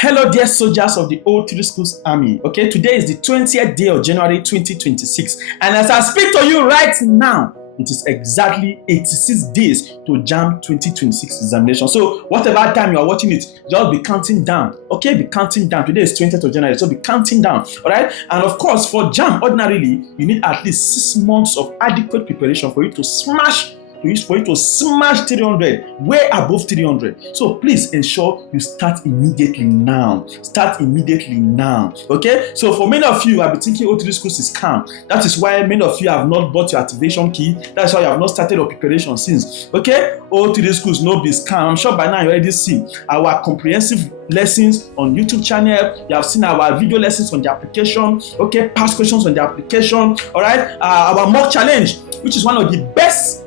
Hello, dear soldiers of the O3SCHOOLS Army. Okay, today is the 20th day of January 2026, and as I speak to you right now, it is exactly 86 days to JAMB 2026 examination. So whatever time you are watching it, just be counting down. Okay, be counting down. Today is 20th of January, so be counting down. All right, and of course for JAMB, ordinarily you need at least 6 months of adequate preparation for you to smash 300, way above 300. So please ensure you start immediately now. Start immediately now. Okay? So for many of you, I've been thinking O3SCHOOLS is calm. That is why many of you have not bought your activation key. That's why you have not started your preparation since. Okay? O3SCHOOLS no be scam. I'm sure by now you already see our comprehensive lessons on YouTube channel. You have seen our video lessons on the application. Okay, past questions on the application. All right, our mock challenge, which is one of the best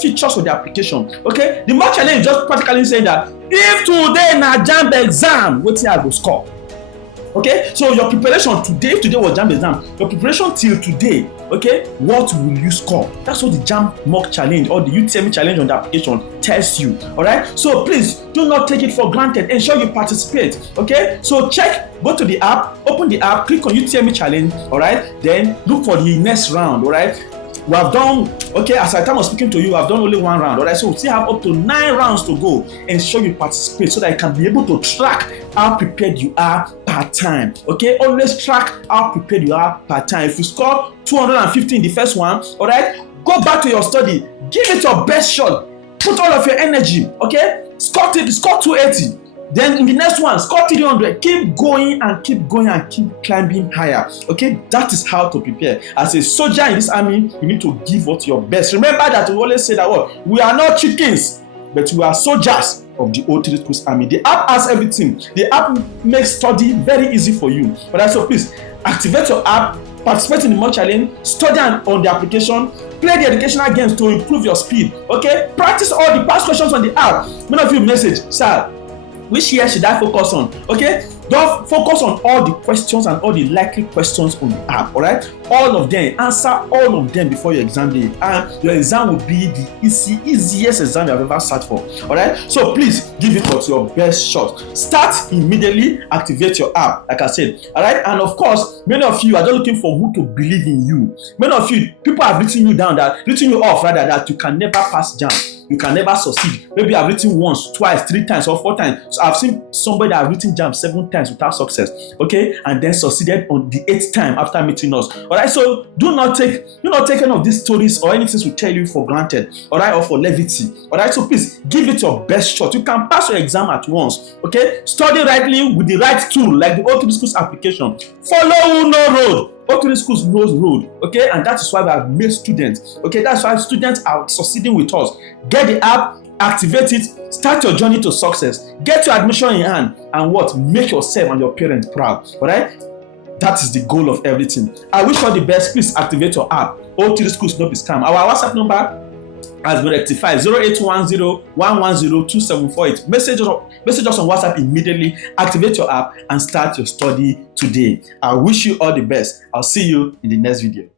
features of the application. Okay, the mock challenge is just practically saying that if today na JAMB exam, wetin I go score. Okay, so your preparation today, if today was JAMB exam, your preparation till today, okay, what will you score? That's what the JAMB mock challenge or the UTME challenge on the application tells you. All right, so please do not take it for granted. Ensure you participate. Okay, so go to the app, open the app, click on UTME challenge. All right, then look for the next round. All right, we have done, okay, as I time of speaking to you, I've done only 1 round. All right, so we still have up to 9 rounds to go. Ensure you participate so that you can be able to track how prepared you are per time. Okay, always track how prepared you are per time. If you score 250 in the first one, all right, go back to your study, give it your best shot, put all of your energy. Okay, score 280. Then in the next one, score 300. Keep going and keep climbing higher. Okay, that is how to prepare. As a soldier in this army, you need to give what your best. Remember that we always say that we are not chickens, but we are soldiers of the O3SCHOOLS Army. The app has everything. The app makes study very easy for you. But so please activate your app, participate in the mock challenge, study on the application, play the educational games to improve your speed. Okay, practice all the past questions on the app. Many of you message, sir, which year should I focus on? Okay, don't focus on all the questions and all the likely questions on the app. All right, all of them, answer all of them before your exam day, and your exam will be the easiest exam you have ever sat for. All right, so please give it your best shot. Start immediately, activate your app, like I said. All right, and of course, many of you are just looking for who to believe in you. Many of you, people have written you off that you can never pass JAMB. You can never succeed. Maybe I've written once, twice, 3 times, or 4 times. So I've seen somebody that have written JAMB 7 times without success. Okay, and then succeeded on the 8th time after meeting us. All right, so do not take any of these stories or anything we tell you for granted. All right, or for levity. All right, so please give it your best shot. You can pass your exam at once. Okay, study rightly with the right tool, like the O3SCHOOLS application. Follow no road. O3SCHOOLS knows road, okay, and that is why we have made students. Okay, that's why students are succeeding with us. Get the app, activate it, start your journey to success, get your admission in hand, and make yourself and your parents proud. All right, that is the goal of everything. I wish you the best. Please activate your app. O3SCHOOLS no be scam. Our WhatsApp number has been rectified, 0810-110-2748. Message us on WhatsApp immediately, activate your app, and start your study today. I wish you all the best. I'll see you in the next video.